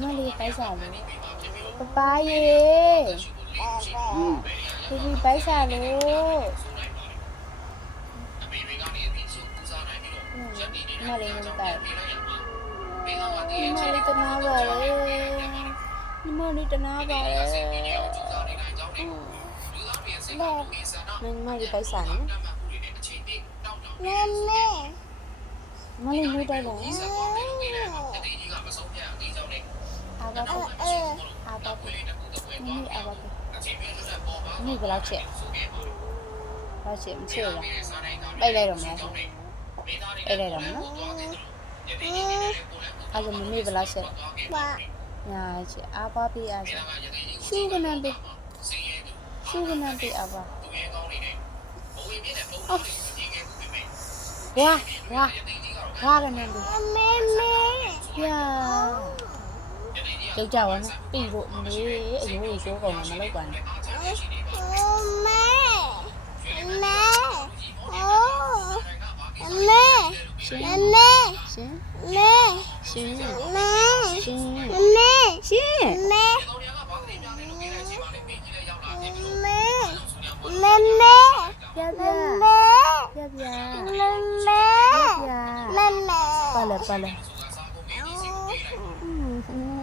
မလေးပိုက်စားလို့ပပရေဘီဘီပိုက်စားလို့မလေးမတိုင်မလေးတနာပါလေမလေးတနာပါလေမလေးပိုက်စားနော်မလေးမတိုင်ပါအာဘာนี่ဘယ်လောက်ချက်ဘာချက်မချက်လားပိတ်လိုက်တော့မလားပိတ်လိုက်တော့မနော်အဲ့ဒါမမေဘယ်လောက်ချက်ပါညာချက်အာဘာပေးအားချက်ရှုကနန်ပေးအာဘာဝါကနန်ပေးယာကြောက်ကြပါနော်ပြီဖို့လေအယိုးကြီးရှိုးကုန်မှာမလုပ်ပါနဲ့ပါလေ